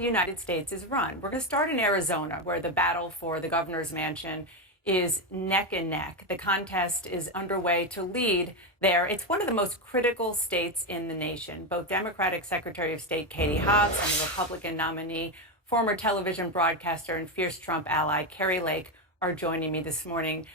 the United States is run. We're going to start in Arizona, where the battle for the governor's mansion is neck and neck. The contest is underway to lead there. It's one of the most critical states in the nation. Both Democratic Secretary of State Katie Hobbs and the Republican nominee, former television broadcaster and fierce Trump ally Kari are joining me this morning.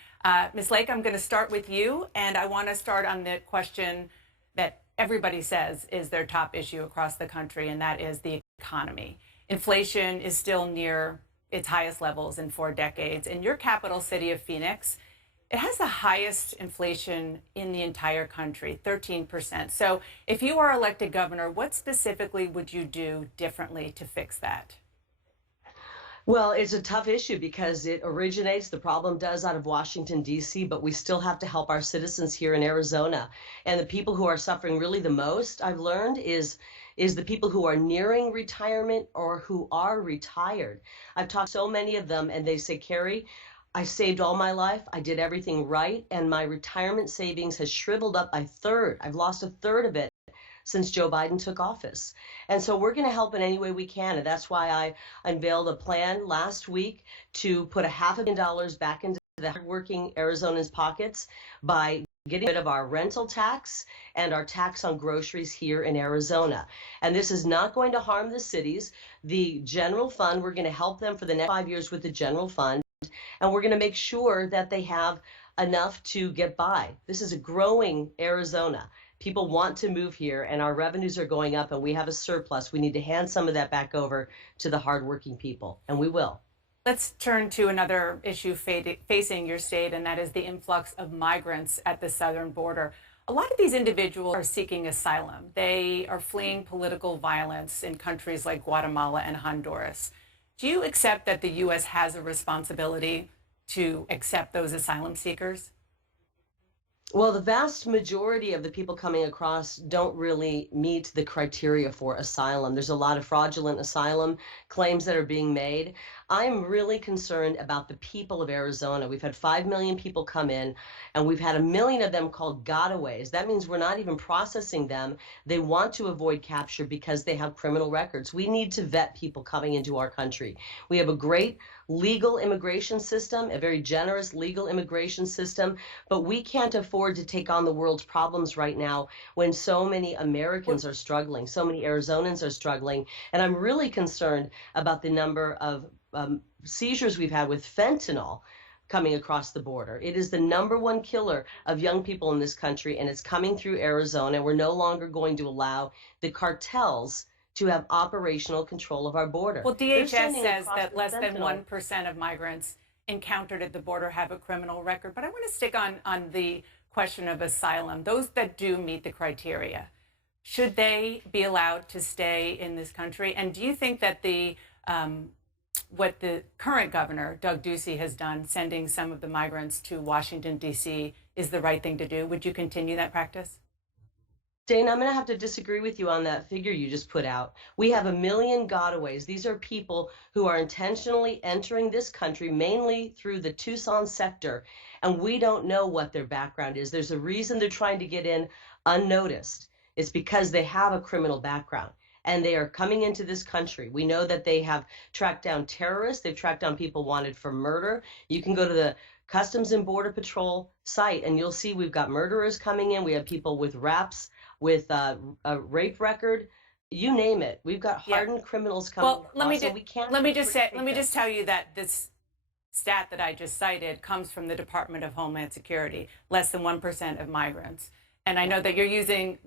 Ms. Lake, I'm going to start with you, and I want to start on the question that everybody says is their top issue across the country, and that is the economy. Inflation is still near its highest levels in 4 decades. In your capital city of Phoenix, it has the highest inflation in the entire country, 13%. So if you are elected governor, what specifically would you do differently to fix that? Well, it's a tough issue because it originates, the problem does, out of Washington, D.C., but we still have to help our citizens here in Arizona. And the people who are suffering really the most, I've learned, is the people who are nearing retirement or who are retired. I've talked to so many of them, and they say, Kari, I saved all my life, I did everything right, and my retirement savings has shriveled up by a third. I've lost a third of it since Joe Biden took office. And so we're going to help in any way we can. And that's why I unveiled a plan last week to put $500 million back into the hardworking Arizonans' pockets by getting rid of our rental tax and our tax on groceries here in Arizona. And this is not going to harm the cities. The general fund, we're going to help them for the next 5 years with the general fund. And we're going to make sure that they have enough to get by. This is a growing Arizona. People want to move here, and our revenues are going up, and we have a surplus. We need to hand some of that back over to the hardworking people, and we will. Let's turn to another issue facing your state, and that is the influx of migrants at the southern border. A lot of these individuals are seeking asylum. They are fleeing political violence in countries like Guatemala and Honduras. Do you accept that the U.S. has a responsibility to accept those asylum seekers? Well, the vast majority of the people coming across don't really meet the criteria for asylum. There's a lot of fraudulent asylum claims that are being made. I'm really concerned about the people of Arizona. We've had 5 million people come in, and we've had 1 million of them called gotaways. That means we're not even processing them. They want to avoid capture because they have criminal records. We need to vet people coming into our country. We have a great legal immigration system, a very generous legal immigration system, but we can't afford to take on the world's problems right now when so many Americans are struggling, so many Arizonans are struggling. And I'm really concerned about the number of seizures we've had with fentanyl coming across the border. It is the #1 killer of young people in this country, and it's coming through Arizona. We're no longer going to allow the cartels to have operational control of our border. Well, DHS says that less than 1% of migrants encountered at the border have a criminal record. But I want to stick on the question of asylum. Those that do meet the criteria, should they be allowed to stay in this country? And do you think that what the current governor, Doug Ducey, has done, sending some of the migrants to Washington, D.C., is the right thing to do? Would you continue that practice? Dana, I'm going to have to disagree with you on that figure you just put out. We have 1 million gotaways. These are people who are intentionally entering this country, mainly through the Tucson sector, and we don't know what their background is. There's a reason they're trying to get in unnoticed. It's because they have a criminal background, and they are coming into this country. We know that they have tracked down terrorists. They've tracked down people wanted for murder. You can go to the Customs and Border Patrol site, and you'll see we've got murderers coming in. We have people with raps, with a rape record, you name it. We've got hardened criminals coming. Well, let me just tell you that this stat that I just cited comes from the Department of Homeland Security. Less than 1% of migrants. And I know that you're using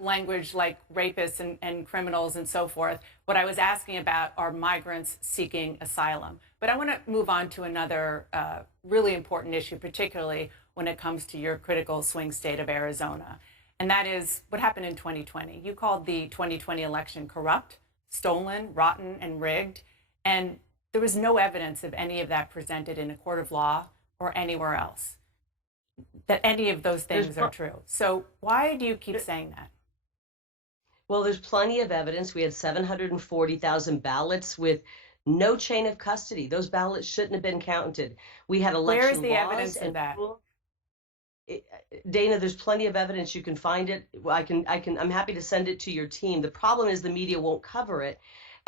language like rapists and criminals and so forth. What I was asking about are migrants seeking asylum. But I want to move on to another really important issue, particularly when it comes to your critical swing state of Arizona. And that is what happened in 2020. You called the 2020 election corrupt, stolen, rotten, and rigged. And there was no evidence of any of that presented in a court of law or anywhere else, that any of those things are true. So why do you keep saying that? Well, there's plenty of evidence. We had 740,000 ballots with no chain of custody. Those ballots shouldn't have been counted. We had election Where is the laws evidence of that? Dana, there's plenty of evidence. You can find it. I'm happy to send it to your team. The problem is the media won't cover it.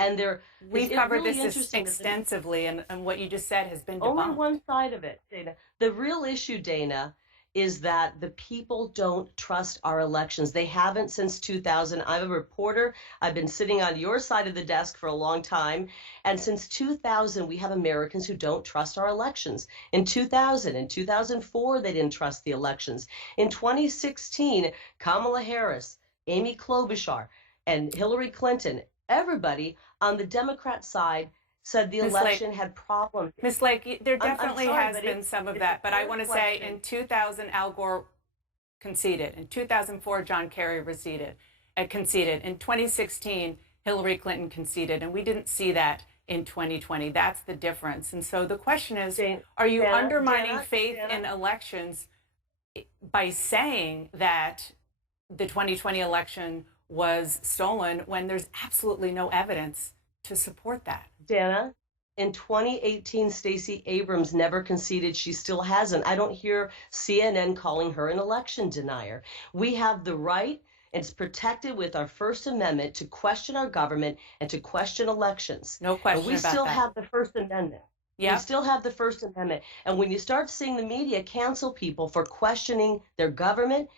And we've covered really this extensively, and what you just said has been debunked. Only one side of it, Dana. The real issue, Dana, is that the people don't trust our elections. They haven't since 2000. I'm a reporter. I've been sitting on your side of the desk for a long time. And since 2000, we have Americans who don't trust our elections. In 2000, in 2004, they didn't trust the elections. In 2016, Kamala Harris, Amy Klobuchar, and Hillary Clinton, everybody on the Democrat side said the election had problems. Ms. Lake, there definitely has been some of that, but I want to say in 2000, Al Gore conceded. In 2004, John Kerry conceded. In 2016, Hillary Clinton conceded, and we didn't see that in 2020. That's the difference. And so the question is, are you undermining faith in elections by saying that the 2020 election was stolen when there's absolutely no evidence to support that? Dana, in 2018, Stacey Abrams never conceded. She still hasn't. I don't hear CNN calling her an election denier. We have the right, and it's protected with our First Amendment, to question our government and to question elections. No question about that. We still have the First Amendment. Yep. We still have the First Amendment. And when you start seeing the media cancel people for questioning their government,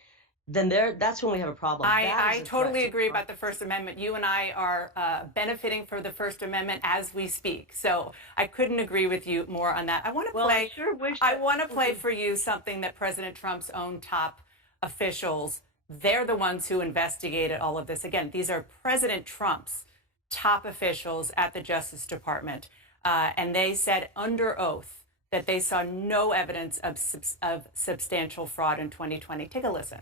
then that's when we have a problem. I totally agree about the First Amendment. You and I are benefiting from the First Amendment as we speak. So I couldn't agree with you more on that. I want to play for you something that President Trump's own top officials, they're the ones who investigated all of this. Again, these are President Trump's top officials at the Justice Department. And they said under oath that they saw no evidence of substantial fraud in 2020. Take a listen.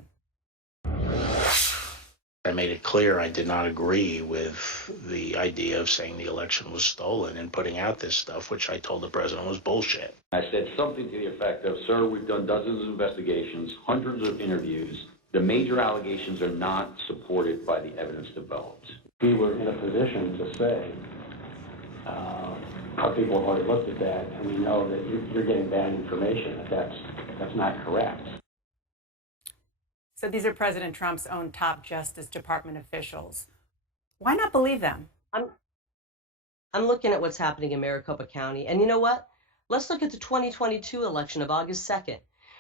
I made it clear I did not agree with the idea of saying the election was stolen and putting out this stuff, which I told the president was bullshit. I said something to the effect of, sir, we've done dozens of investigations, hundreds of interviews. The major allegations are not supported by the evidence developed. We were in a position to say, our people have already looked at that, and we know that you're getting bad information, that's not correct. So these are President Trump's own top Justice Department officials. Why not believe them? I'm looking at what's happening in Maricopa County. And you know what? Let's look at the 2022 election of August 2nd,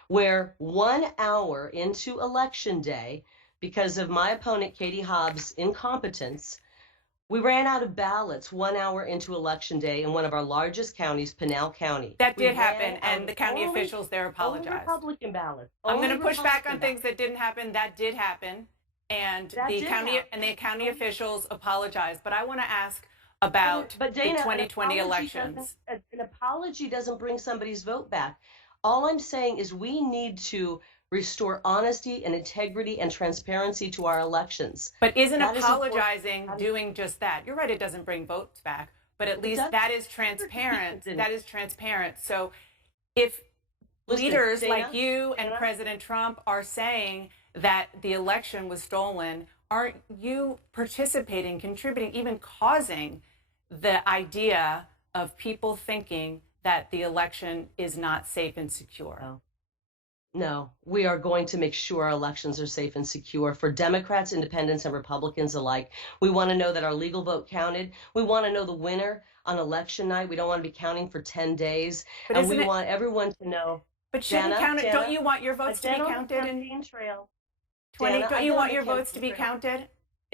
where 1 hour into Election Day, because of my opponent, Katie Hobbs' incompetence, we ran out of ballots 1 hour into Election Day in one of our largest counties, Pinal County. That did happen, and the county officials there apologized. Only Republican ballots. I'm going to push back on things that didn't happen. That did happen, and the county officials apologized. But I want to ask about the 2020 elections. An apology doesn't bring somebody's vote back. All I'm saying is we need to restore honesty and integrity and transparency to our elections. But isn't apologizing doing just that? You're right, it doesn't bring votes back, but at least that is transparent. That is transparent. So if leaders like you and President Trump are saying that the election was stolen, aren't you participating, contributing, even causing the idea of people thinking that the election is not safe and secure? No, we are going to make sure our elections are safe and secure for Democrats, independents, and Republicans alike. We want to know that our legal vote counted. We want to know the winner on election night. We don't want to be counting for 10 days. And we want everyone to know. But shouldn't count it? Don't you want your votes to be counted in 20? Don't you want your votes to be counted,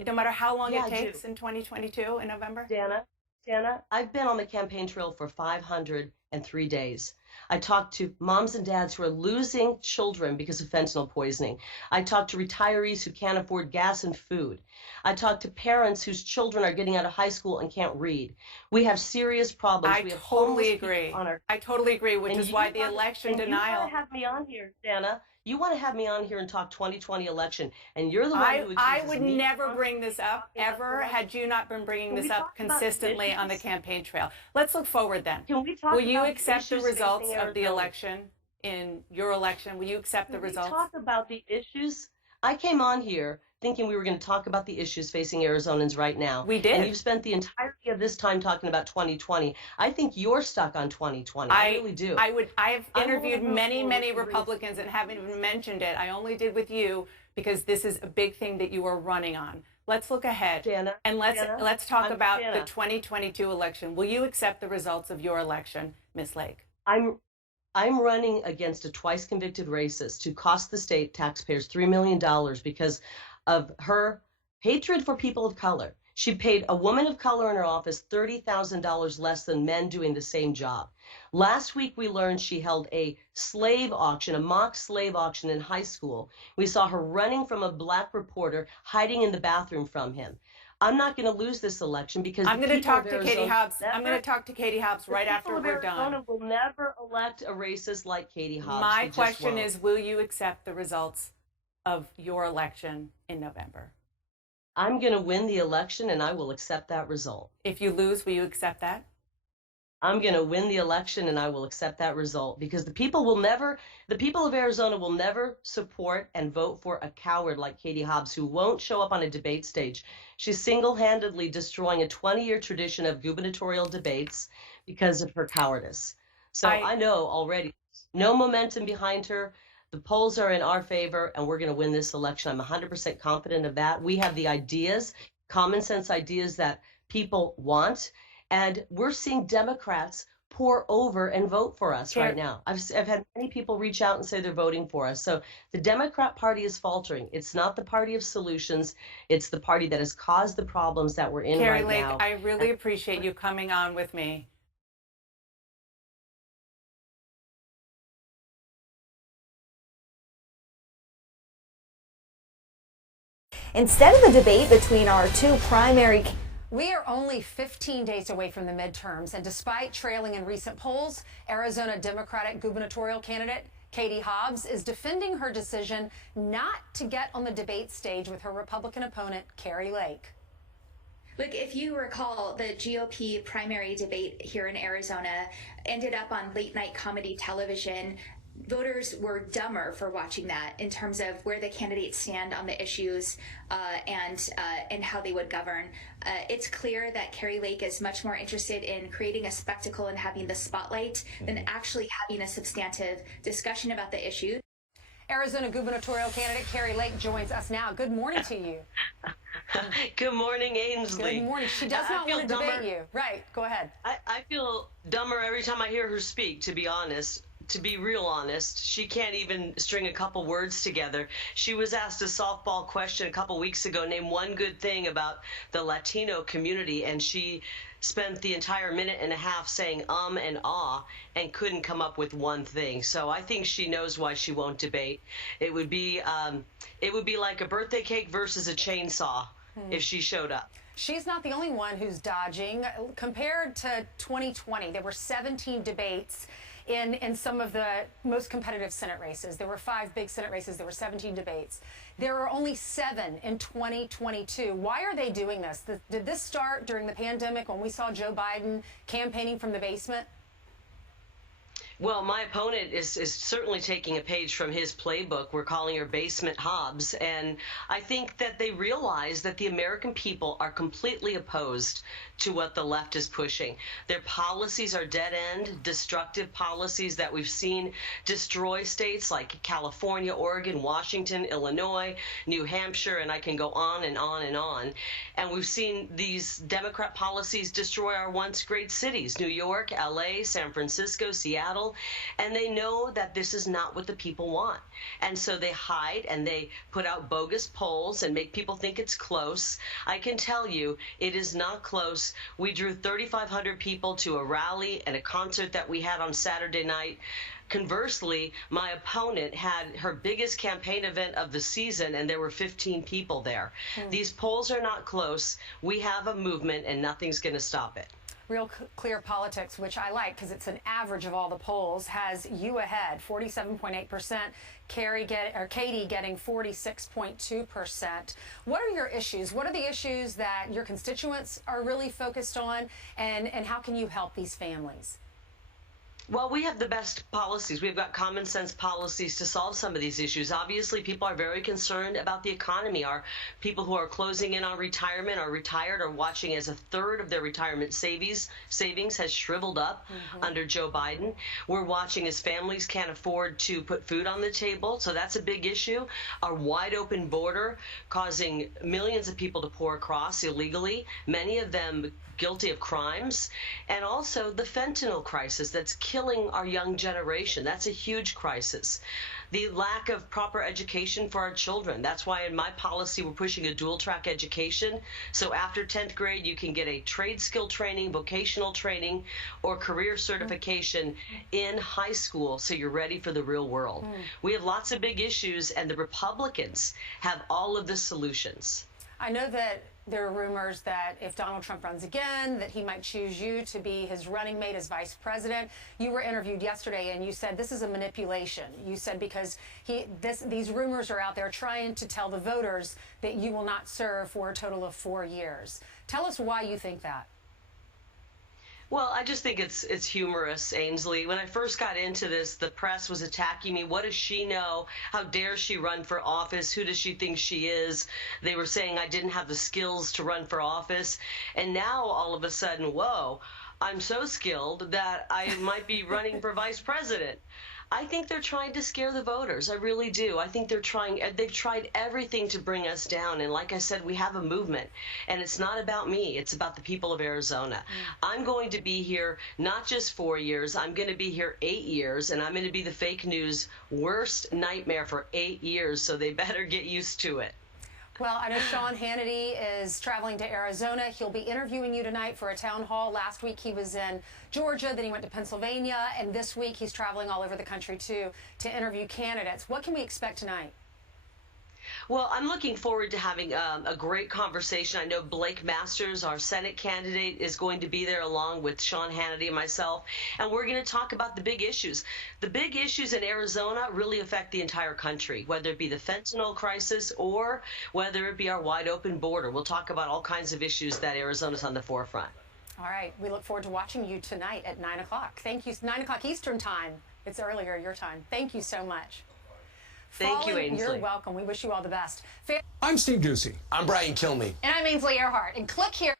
no matter how long it takes in 2022 in November? Dana, I've been on the campaign trail for 503 days. I talked to moms and dads who are losing children because of fentanyl poisoning. I talked to retirees who can't afford gas and food. I talked to parents whose children are getting out of high school and can't read. We have serious problems. I totally agree. I totally agree, which is why the election denial. You want to have me on here, Dana. You want to have me on here and talk 2020 election, and you're the one who I would never bring this up, ever, had you not been bringing this up consistently on the campaign trail. Let's look forward then. Will you accept the results of the election in your election? Will you accept the results? Talk about the issues. I came on here thinking we were going to talk about the issues facing Arizonans right now. We did. And you've spent the entirety of this time talking about 2020. I think you're stuck on 2020. I really do. I have interviewed many Republicans and haven't even mentioned it. I only did with you because this is a big thing that you are running on. let's look ahead. Jana, and let's talk about Jana. the 2022 election. Will you accept the results of your election, Ms. Lake? I'm running against a twice convicted racist who cost the state taxpayers $3 million because of her hatred for people of color. She paid a woman of color in her office $30,000 less than men doing the same job. Last week, we learned she held a slave auction, a mock slave auction in high school. We saw her running from a black reporter, hiding in the bathroom from him. I'm not going to lose this election because I'm going to talk to Katie Hobbs. I'm going to talk to Katie Hobbs right after we're done. Arizona will never elect a racist like Katie Hobbs. My question is, will you accept the results of your election in November? I'm going to win the election and I will accept that result. If you lose, will you accept that? I'm going to win the election and I will accept that result because the people of Arizona will never support and vote for a coward like Katie Hobbs who won't show up on a debate stage. She's single-handedly destroying a 20-year tradition of gubernatorial debates because of her cowardice. So I know already, no momentum behind her. The polls are in our favor and we're going to win this election. I'm 100% confident of that. We have the ideas, common sense ideas that people want. And we're seeing Democrats pour over and vote for us right now. I've had many people reach out and say they're voting for us. So the Democrat Party is faltering. It's not the party of solutions. It's the party that has caused the problems that we're in right now. Kari Lake, I really appreciate you coming on with me. Instead of the debate between our two primary... We are only 15 days away from the midterms, and despite trailing in recent polls, Arizona Democratic gubernatorial candidate Katie Hobbs is defending her decision not to get on the debate stage with her Republican opponent, Kari Lake. Look, if you recall, the GOP primary debate here in Arizona ended up on late night comedy television. Voters were dumber for watching that in terms of where the candidates stand on the issues and how they would govern. It's clear that Kari Lake is much more interested in creating a spectacle and having the spotlight than actually having a substantive discussion about the issue. Arizona gubernatorial candidate Kari Lake joins us now. Good morning to you. Good morning, Ainsley. Good morning. She does not want to debate you. Right, go ahead. I feel dumber every time I hear her speak, to be honest. To be real honest, she can't even string a couple words together. She was asked a softball question a couple weeks ago, name one good thing about the Latino community, and she spent the entire minute and a half saying and ah and couldn't come up with one thing. So I think she knows why she won't debate. It would be like a birthday cake versus a chainsaw if she showed up. She's not the only one who's dodging. Compared to 2020, there were 17 debates in some of the most competitive Senate races. There were 5 big Senate races. There were 17 debates. There are only 7 in 2022. Why are they doing this? Did this start during the pandemic when we saw Joe Biden campaigning from the basement? Well, my opponent is certainly taking a page from his playbook. We're calling her Basement Hobbs. And I think that they realize that the American people are completely opposed to what the left is pushing. Their policies are dead-end, destructive policies that we've seen destroy states like California, Oregon, Washington, Illinois, New Hampshire, and I can go on and on and on. And we've seen these Democrat policies destroy our once great cities, New York, LA, San Francisco, Seattle, and they know that this is not what the people want. And so they hide and they put out bogus polls and make people think it's close. I can tell you it is not close. We drew 3,500 people to a rally and a concert that we had on Saturday night. Conversely, my opponent had her biggest campaign event of the season, and there were 15 people there. These polls are not close. We have a movement, and nothing's going to stop it. Real Clear Politics, which I like because it's an average of all the polls, has you ahead, 47.8%. Katie getting 46.2%. What are your issues? What are the issues that your constituents are really focused on, and how can you help these families? Well, we have the best policies. We've got common sense policies to solve some of these issues. Obviously, people are very concerned about the economy. Our people who are closing in on retirement, are retired, are watching as a third of their retirement savings has shriveled up under Joe Biden. We're watching as families can't afford to put food on the table. So that's a big issue. Our wide open border causing millions of people to pour across illegally, many of them guilty of crimes, and also the fentanyl crisis that's killing our young generation. That's a huge crisis. The lack of proper education for our children. That's why in my policy we're pushing a dual track education. So after 10th grade you can get a trade skill training, vocational training, or career certification in high school so you're ready for the real world. We have lots of big issues and the Republicans have all of the solutions. I know that there are rumors that if Donald Trump runs again, that he might choose you to be his running mate as vice president. You were interviewed yesterday and you said this is a manipulation. You said because these rumors are out there trying to tell the voters that you will not serve for a total of 4 years. Tell us why you think that. Well, I just think it's humorous, Ainsley. When I first got into this, the press was attacking me. What does she know? How dare she run for office? Who does she think she is? They were saying I didn't have the skills to run for office. And now all of a sudden, whoa, I'm so skilled that I might be running for vice president. I think they're trying to scare the voters. I really do. I think they've tried everything to bring us down. And like I said, we have a movement. And it's not about me. It's about the people of Arizona. I'm going to be here not just 4 years. I'm going to be here 8 years. And I'm going to be the fake news worst nightmare for 8 years. So they better get used to it. Well, I know Sean Hannity is traveling to Arizona. He'll be interviewing you tonight for a town hall. Last week he was in Georgia, then he went to Pennsylvania, and this week he's traveling all over the country too to interview candidates. What can we expect tonight? Well, I'm looking forward to having a great conversation. I know Blake Masters, our Senate candidate, is going to be there along with Sean Hannity and myself, and we're going to talk about the big issues. The big issues in Arizona really affect the entire country, whether it be the fentanyl crisis or whether it be our wide open border. We'll talk about all kinds of issues that Arizona's on the forefront. All right. We look forward to watching you tonight at 9 o'clock. Thank you. 9 o'clock Eastern time. It's earlier your time. Thank you so much. Thank you, Ainsley. You're welcome. We wish you all the best. I'm Steve Ducey. I'm Brian Kilmeade. And I'm Ainsley Earhart. And click here.